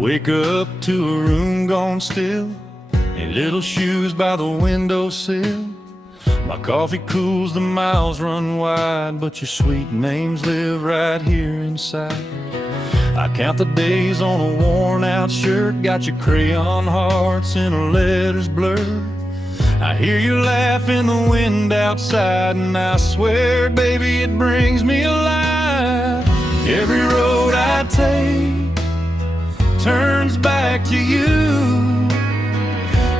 Wake up to a room gone still, in little shoes by the windowsill. My coffee cools, the miles run wide, but your sweet names live right here inside. I count the days on a worn out shirt, got your crayon hearts in a letters blurred. I hear you laugh in the wind outside, and I swear, baby, it brings me alive. Every road I take turns back to you.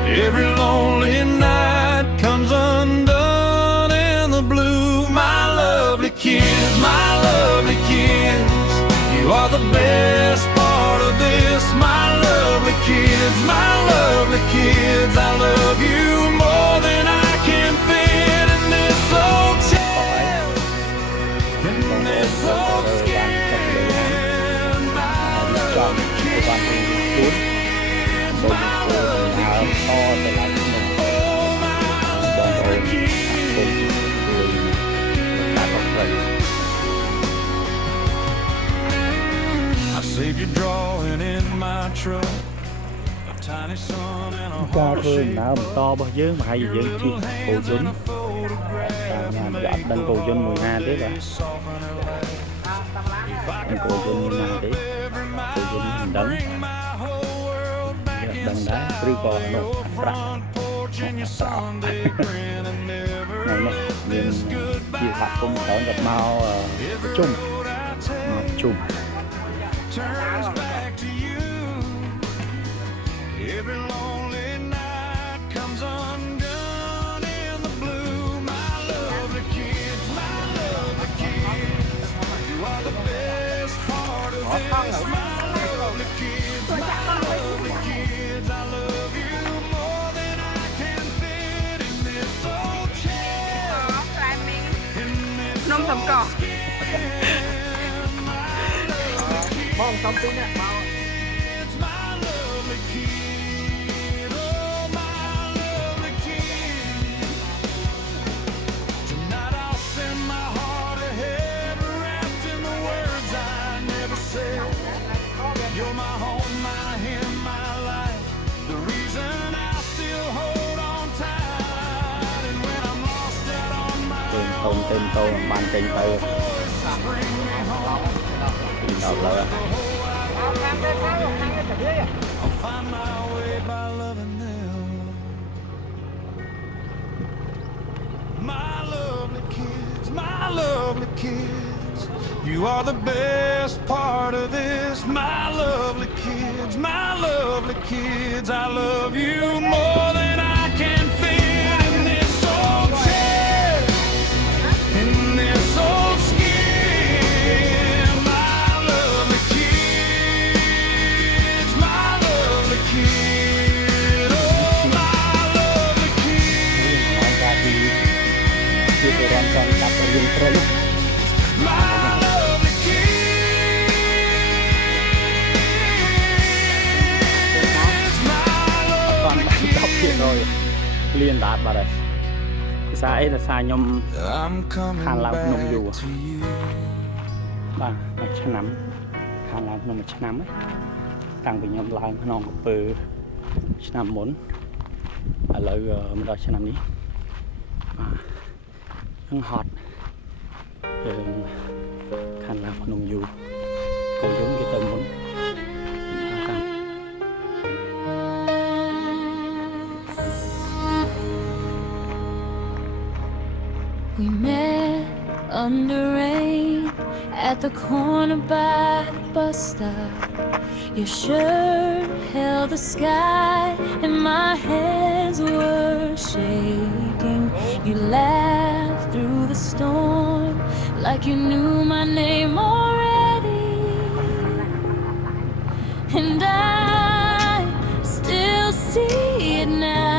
Every lonely night comes undone in the blue. My lovely kids, you are the best part of this. My lovely kids, I love you more than I can fit in this old chair, in this old skin. My lovely kids, my lovely kids, oh my lovely kids. I saved you drawing in my truck, a tiny sun and a heart shape. To bao nhiêu mà hay dương chi cổ dún nhà đang cổ dún mùi hà thế vậy cổ dún mùi hà thế cổ dún hình đấng đấng đá free call nó này này miền chiều hạt cũng có gặp màu chung Turns back to you. Every lonely night comes undone in the blue. My lovely kids, you are the best part of this. My lovely kids, I love you more than I can fit in this old chair. Nông thầm cỏ. Mong xong tí nè It's my lovely kid, oh my lovely kid. Tonight I'll send my heart ahead, wrapped in the words I never said. You're my home, my hymn, my life, the reason I still hold on tight. And when I'm lost out on my own, tên tôi bàn trên tay đọc là I'll find my way by loving them. My lovely kids, you are the best part of this. My lovely kids, I love you more than I can fit in this old chair, in this old skin. rồi liên đạt vào đây xa ấy là xa nhom Hàn Lao nông dù bà chân nắm Hàn Lao nông chân nắm ấy tăng bị nhom lại non của bự chân nắm muốn lợi mình đòi chân nắm đi nó hot Hàn Lao nông dù cổ giống cái tôm muốn We met under rain at the corner by the bus stop. Your shirt held the sky and my hands were shaking. You laughed through the storm like you knew my name already. And I still see it now.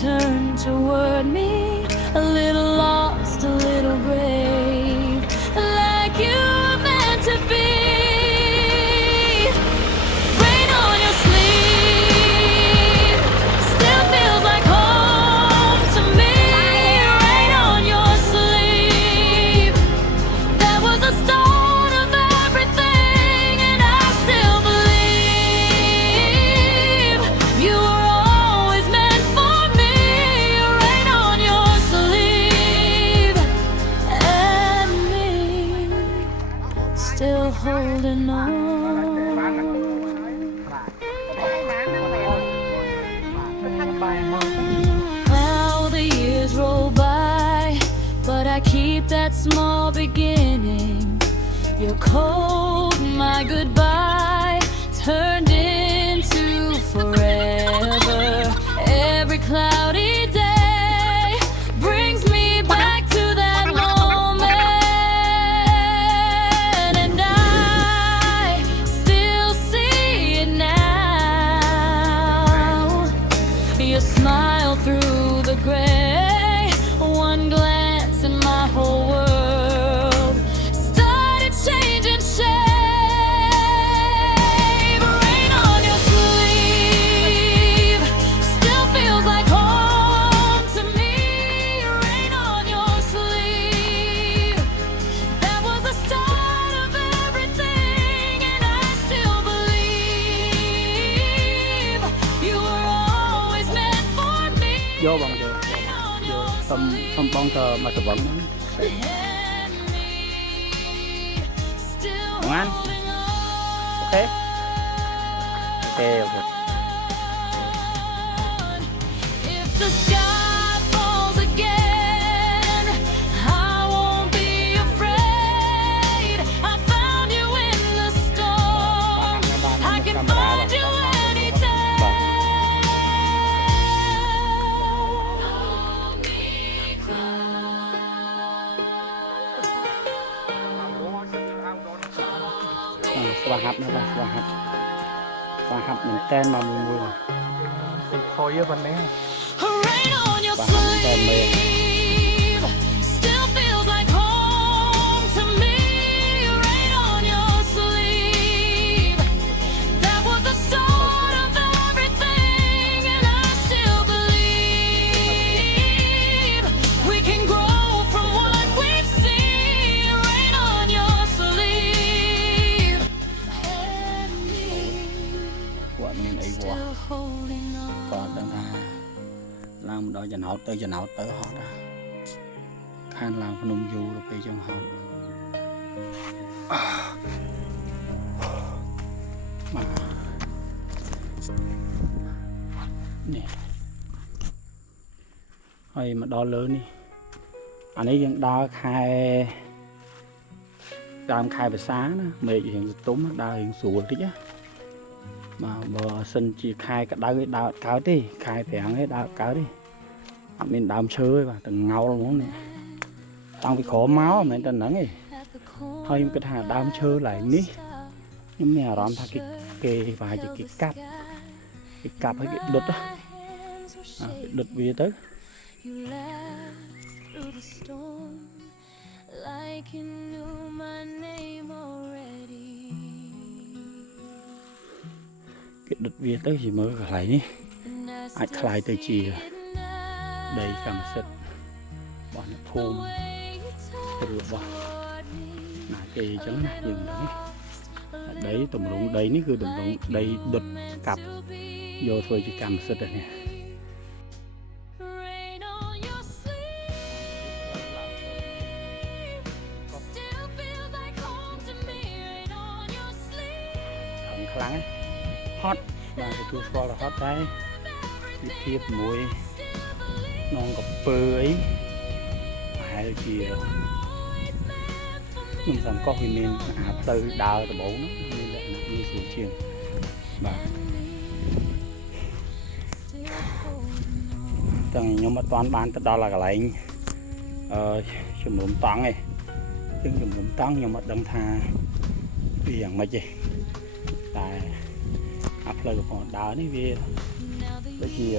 Turn toward me, a little lost, a little brave, like you were meant to be. Rain on your sleeve, still feels like home to me. Rain on your sleeve, that was the start of everything. still holding on. How the years roll by, but I keep that small beginning. You're cold, my goodbye turned into forever. Every cloudy day brings me back to that moment, and I still see it now. Your smile through the gray, one glance and my whole world started changing shape. Rain on your sleeve still feels like home to me. Rain on your sleeve, that was the start of everything, and I still believe you were always meant for me. Vô bằng được. Vô không bong tờ mà tờ vẫn. Đúng anh? Ok. Ok, ok. If the sky falls again, I won't be afraid. I found you in the storm. I can find you anytime. Hold me Swahat nữa ba, swahat. Swahat mình tên mà mình mua. Thôi với bên đấy. Rain on your Swahat mình tên mê. sleeve still feels like home to me. Rain on your sleeve, that was the start of everything, and I still believe we can grow from what we've seen. Rain on your sleeve, and me Quả mình ấy quá. still holding on. Còn đang làm đó dần hậu tới họ đó. Khan làm cái nông du rồi về trong họ. Mà nè, hay mà đo lớn đi. Anh ấy vẫn đo khai về sáng đó, mẹ hiện túm đo hiện sủa tí á. Mà bờ sân chỉ khai cái đau cáo đi, khai phải ăn hết đau cáo đi. Mình đau chơi và từng ngâu luôn nè. Tăng bị khổ máu mình tên nắng ấy. Thôi cái thằng đau chơi lại ní. Nhưng mà rõm thay cái vài cái cặp hay cái đứt á. Cái đứt về tới. You laughed through the storm like you knew my name already. Cái đứt về tới thì mới lại ní. Ai khai tới chi đây cầm sứt bọn nó phun rửa bỏ là cái trắng này dừng đấy đấy tùm lũng đấy ní cứ tùm lũng đây đứt cặp vô thôi chỉ cầm sứt này nè. Rain on your sleeve still feels like home to me. Rain on your sleeve. Thằng kháng hot và cái tua spo là hot đấy tiếp muối non cọp pơ ấy hai kia mình làm có vì nên từ đào từ bố nó nên là như sủi chiên và tầng nhưng mà toàn bán từ đó là cái lạnh chùm lúm toán này chùm lúm toán nhưng mà đâm tha vìอย่างmấy gì tại áp lực của đào này vì bởi vì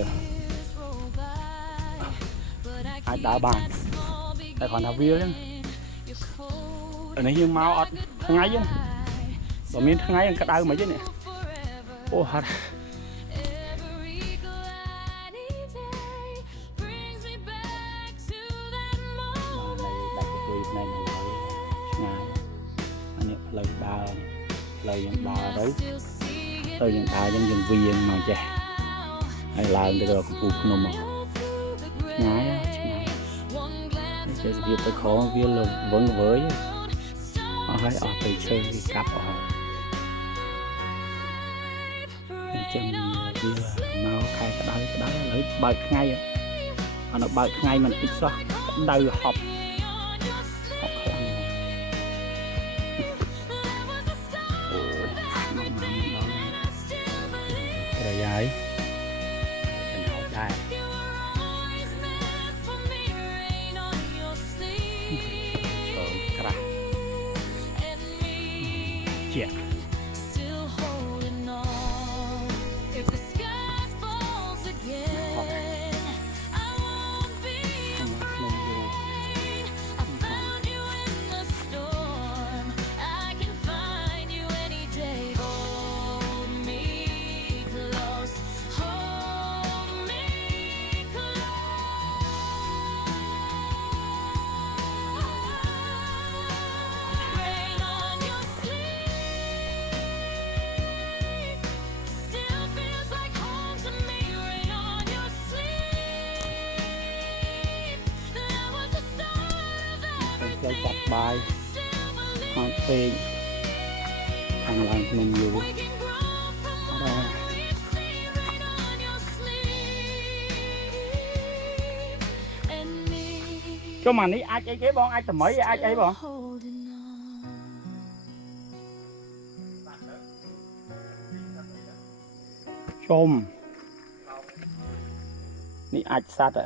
ai đá bàn tại còn thằng vía đấy ở đây nhưng máu thằng ấy chứ và miếng thằng ấy cái đau mà chứ nè ô hả lời đào lời những đào đấy lời những đào dân dân viên mà trẻ hay là được cụ nôm mà ngái chơi việc tới khó viên là vẫn với ហើយអស់ទៅឈើគេកាប់អស់ហើយអញ្ចឹងវាមកខែក្តៅឥឡូវបើកថ្ងៃអត់បើកថ្ងៃមិនតិចសោះក្តៅហប់ខ្លាំងក្រយាយចំហដែរ Yeah. Still holding on. If the sky falls again, I won't be afraid. I found you in the storm. I can find you any day. Hold me close. Hold me close. Rain on your sleeve. Still feels like home to me. Rain on your sleeve. That was the start of ទៅចាត់បាយ still ហត់ពេកខាងឡើងភ្នំយូរ we can grow from what we see. Rain on your sleeve. And me ចុះមកនេះអាចអីគេបងអាចតម្រៃអាចអីបង holding on. ជុំនេះអាចសัตว์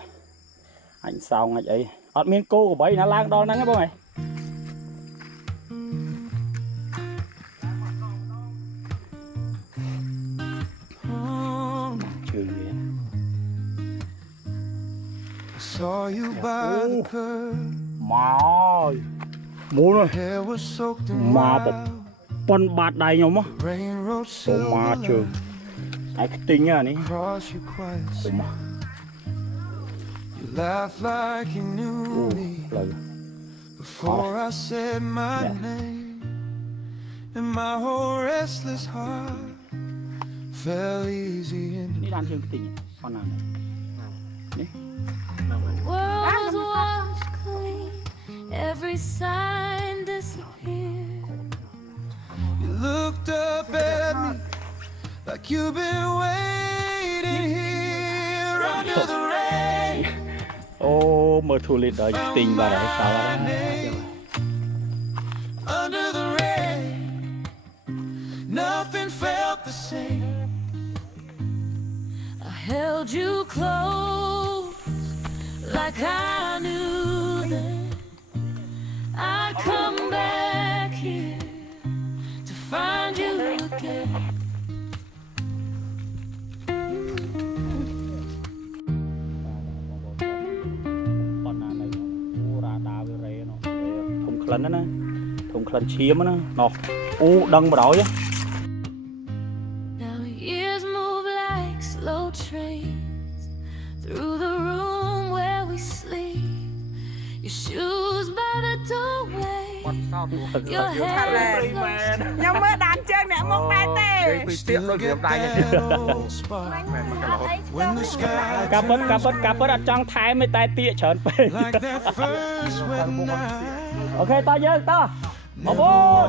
អាចសោងអាចអីអត់មានគោក្របីណាឡើងដល់ហ្នឹងទេបងអីជឿវា I saw you by the curb. មកមូល Hair was soaked in មក wild. ប៉ុនបាតដៃខ្ញុំហ៎ Rain wrote អូមក silver ជើងឯខ្ទិញអានេះ across your quiet អូ smile. មក You laughed like you អូ knew me ផ្លូវ before I said my Yeah. name. And my whole restless heart fell easy in នេះដានជើងខ្ទិញប៉ុណ្ណានេះ World was washed clean, every sign disappeared. You looked up at me like you've been waiting here under the rain. អូមើលធូលីដល់ខ្ទិញបាត់ហើយតើបាត់ហើយ Under the rain, nothing felt the same. I held you close, like I knew that I'd come back here to find you again. ប៉ុណ្ណានៅអូរ៉ាដាវារេនោះធំក្លិនណាធំក្លិនឈាមណាណោះអូដឹងបរយ Now years move like slow trains through the room where we sleep. Your shoes by the doorway. Your hair flows ខ្ញុំមើលដានជើងអ្នកមកដែរទេ Still get that old spark when the sky កាប់ពិតអត់ចង់ថែមទេតែទាកច្រើនពេក like that first wet night. អូខេតយើងតបងប្អូន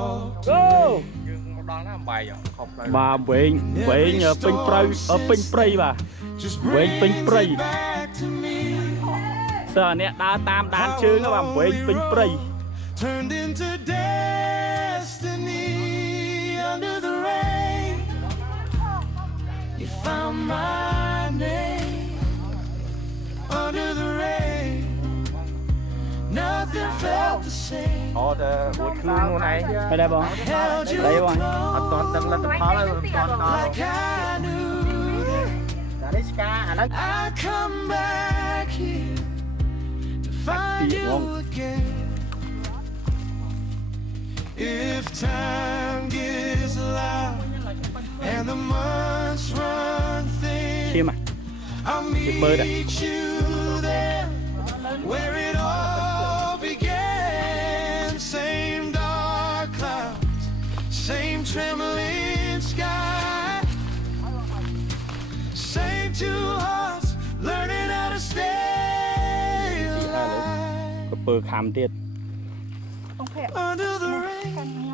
go បាទវិញពេញព្រៃពេញព្រៃបាទ Just Wait, bring pink pray. me back to me. សើអ្នកដើរតាមដានជើងបាទវិញពេញព្រៃ Turned into destiny under the rain. You found my name under the rain. Nothing felt the same. អត់មួយខ្លួនខ្លួនឯង ហើយដែរបង Held you đấyបង អត់តន់ដឹងលទ្ធផលហើយមិនតន់ដល់ like I knew that តែនេះស្កាអាហ្នឹង I'd come back here to find you again. If time gets loud and the months run ឈា thin, ម I'll bird à? meet you there where it all began. Same dark clouds, same trembling sky, same two hearts learning how to stay alive ក៏ពើខំទៀត អូខេ under the rain.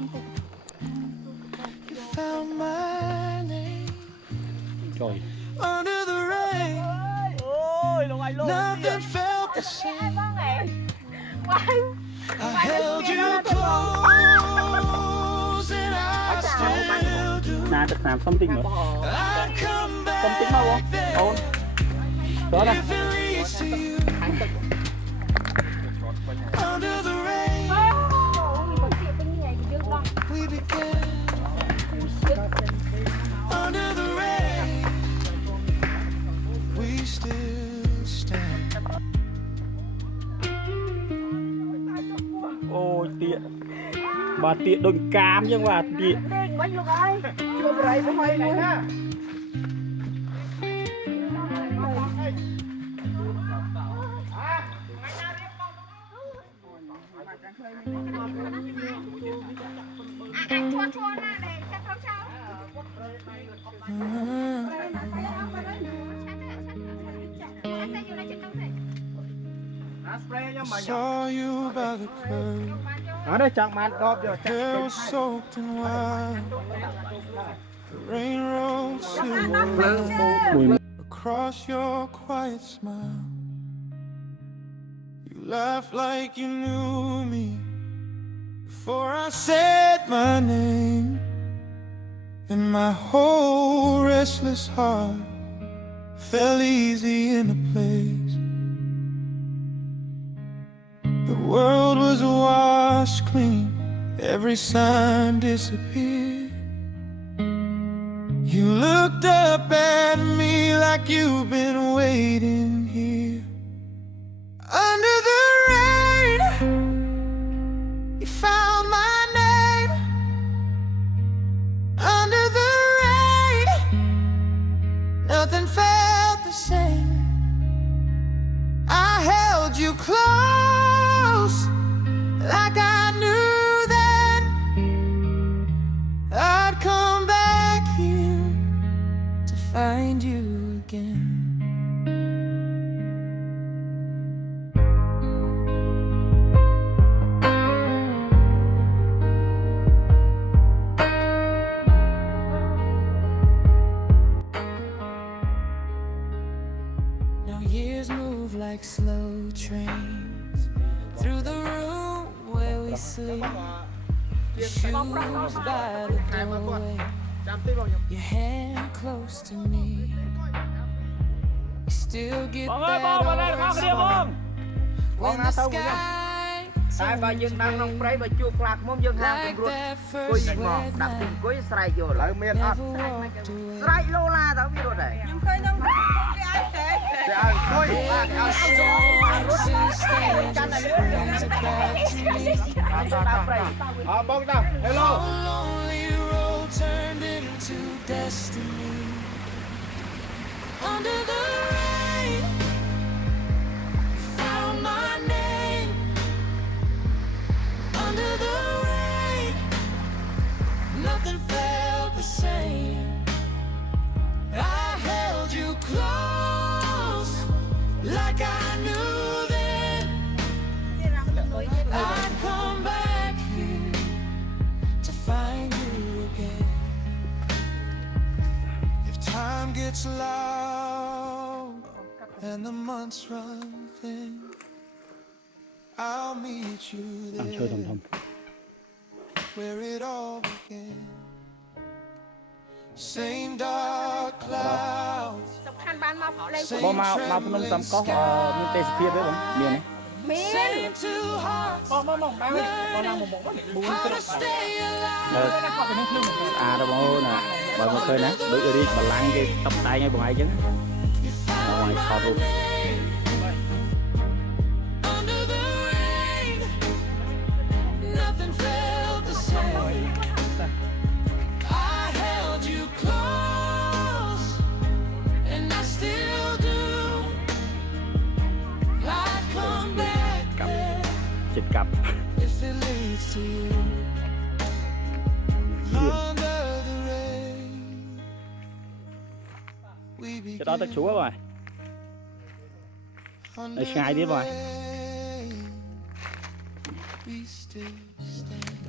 rồi Under the rain, ôi lông anh lông nothing felt the same. I held you close and I still do. ណាទឹកស្នាមសុំតិចមើល I'd come សុំតិច back មកបងអូនតោះណា if it leads to you. Under the rain, we began. Under the rain, we still stand. អូយទៀកបាទទៀកដូចកាមអញ្ចឹងបាទទៀក chưa rầy nó hay này ha spray cho mày Saw you by the curb. ở đây chẳng màn đọp rồi Hair was soaked in wine. The rain rolled silver mùi across your quiet smile. You laughed like you knew me before I said my name. And my whole restless heart fell easy into place. The world was washed clean, every sign disappeared. You looked up at me like you've been waiting here. Under the rain, you found my name. Under the rain, nothing felt the same. I held you close like I knew then I'd come back here to find you again. Now years move like slow trains through the room where we sleep. Your shoes by the doorway, your hand close to me. We still get Bông ơi, that bông, vào đây, old vào cái spark bông. when the sky tại bà dương đang nông prey bà chua lạc mông dương hàng like cùng luôn that cùi first ngọt red đặt tìm night cùi sài vô lại miền never ớt walked away. sài lô la tao biết rồi này Nhưng khơi nông không cái ai thế. để ăn cùi The storms and stages brings it back to me. bông ta hello A lonely road turned into destiny. Under the rain, you found my name. Under the rain, nothing felt the same. I held you close like I knew then I'd come back here to find you again. If time gets loud and the months run thin, I'll meet you តាមឈើធំ there where it all began. Same dark clouds, សំខាន់បានមកលេង បងមកភ្នំសំកោះមានទេសភាពទេបងមានទេ មាន same two hearts បងបើបងណាមកមកនេះ how to stay alive. អាទៅបងអូនណាបើមកឃើញណាដូចរៀបបលាំងគេតុបតែងឲ្យបងឯងអញ្ចឹងបងឯងថតរូប Under the rain, nothing felt the same. I held you close, and I still do. I'd come back there ចិត្តកាប់ if it leads to you. Under the rain, we ទៅដល់ទឹក began. ជ្រោះបង Underឆ្ងាយទៀតបង the rain, we still stand.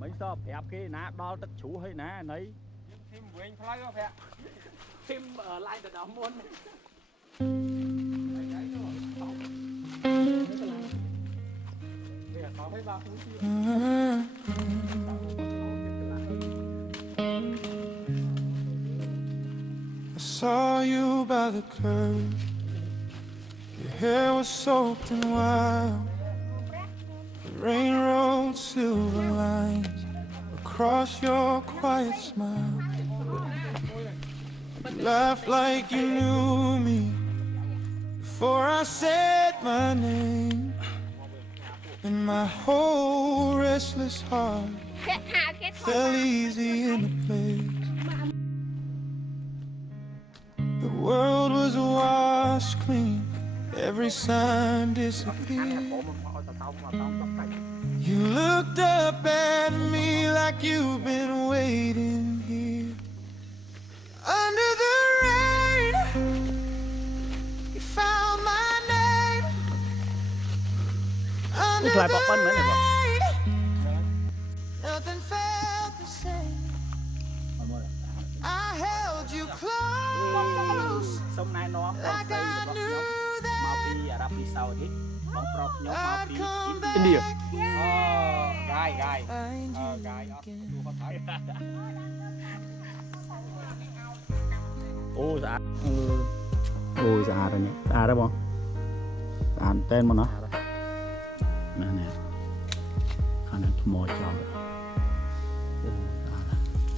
មិន Mấy sao phép kia ná đo tất chủ hay ná nấy. Thêm quên phơi không phẹ. Thêm ở lại từ đó muốn. I saw you by the curb. Your hair was soaked in wild. The rain rolled silver lines across your quiet smile. You laughed like you knew me before I said my name. And my whole restless heart fell easy into place. The world was washed clean, every sign disappeared. You looked up at me like you've been waiting here. Under the rain, you found my name. Under lại the bọc bánh nữa này bọc. rain, nothing felt the same. I held you close. Sông này nó Like I knew mau that đi Arab đi sau hết. Bóng prop nhóm mau I'd đi. come back India. here. Gai gai. Find you Gai. again. Không thấy. Ô dạ. Ôi dạ rồi nhỉ. Dạ đấy không? Dạ tên mà nó. Nè nè. Khả năng mồi cho.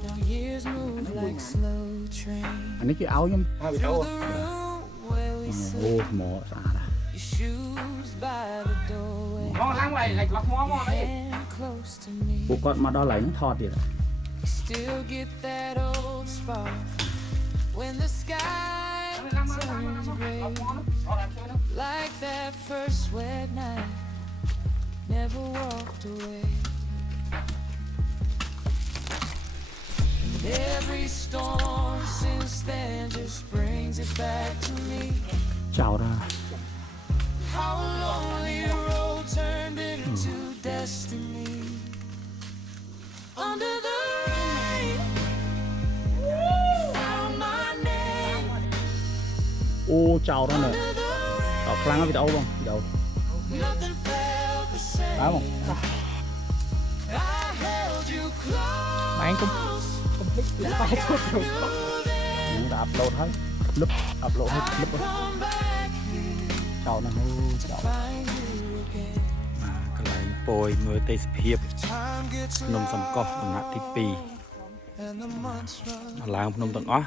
Now years move like slow train. Anh ấy cái áo nhá. Bị đâu? The room where we sleep. Ô mỏ dạ rồi. Your shoes by the doorway. Ngon lắm vậy, lệch lọc ngon ngon đấy. And close to me. Bộ con mà đó lấy nó thọt đi rồi. You still get that old spark when the sky turns gray. Like that first wet night. Never walked away. And every storm since then just brings it back to me. Chào ra. How a lonely road turned into destiny. Under the rain, you found my name. Ô chào ra nè. Under the rain, Đọc khăn ở đâu không? Đâu. nothing felt the same. Đá không? I held you close. Bạn cũng Like I knew that đã upload hết. Clip upload hết clip rồi. come back here Chào nè. Chào. find you again. កន្លែងពយមើលទេសភាព Time gets ភ្នំសំកោះដំណាក់ទី and the months run. 2 ឡើងភ្នំទាំងអស់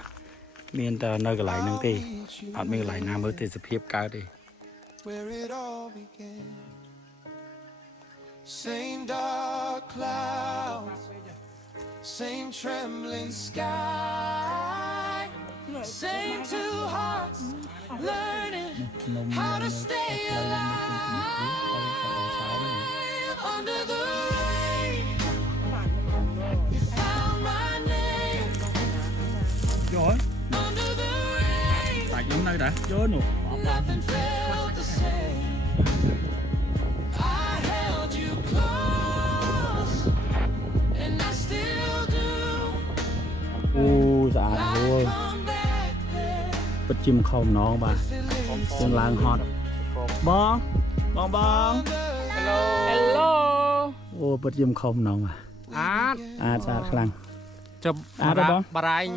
មានតែនៅកន្លែងហ្នឹងទេអត់មានកន្លែងណាមើលទេសភាពកើតទេ Where it all began. Same dark clouds, same trembling sky, same two hearts learning how to stay alive. Under the rain, you found my name. ចូល Under the rain, សាច់ខ្ញុំនៅដែរចូលនោះ nothing felt the same. I held you close, and I still do. អូស្អាតអូយ Come back there, ពិតជាមិនខំម្ដងបាទ feeling ជើងឡើងហត់បងបង Hello. អូពិតជាមិនខំម្ដងបាទ អាត ស្អាតខ្លាំង ចុះ អាតទេបង បារាញ់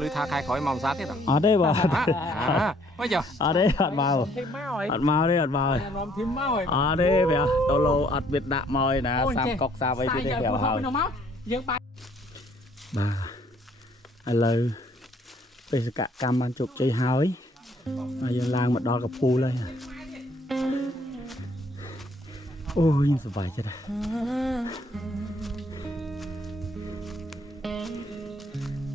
លឺថាខែក្រោយមកសាទៀតហ៎ អត់ទេបង មិនចុះ អត់ទេអត់មក ធីមមកហើយ អត់មកទេអត់មកទេ រំធីមមកហើយ អត់ទេប្រាប់តូឡូអត់វាដាក់មកឯណាសាមកុកសាប់អីទៀតទេប្រាប់ហើយ មកយើងបាយ បាទឥឡូវបេសកកម្មបានជោគជ័យហើយហើយយើងឡើងមកដល់កពូលហើយអូយខ្ញុំសប្បាយចិត្តណាស់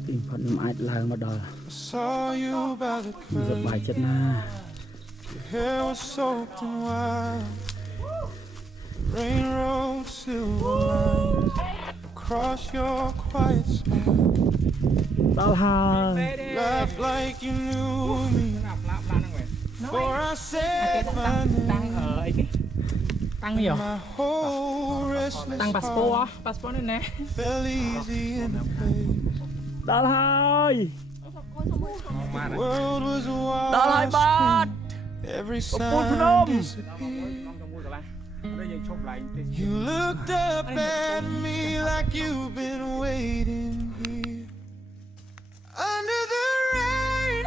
ពីផុតខ្ញុំអាចឡើងមកដល់ saw you by the ខ្ញុំស curb. ប្បាយចិត្តណាស់ Your hair was soaked in wild. Rain rolled silver lines across your quiet smile. ដល់ហើយ Laughed like you knew me before I said my តាំង name. អីគេត tăng nhiều My whole restless tăng passport á heart passport này nè fell easy into place. đó thôi World was a wild đó thôi bớt every Phnom. sign disappeared. You looked up at me like you've been waiting here under the rain.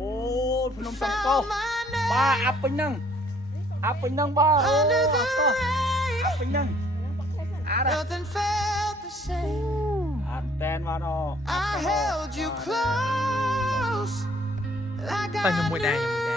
ô Phnom Penh cô Found my name ba áp bình nâng ba under the rain. áp bình nâng đây Nothing felt the same. tên vào nó I held you close like Tao I nhung mùi đàn, nhung mùi knew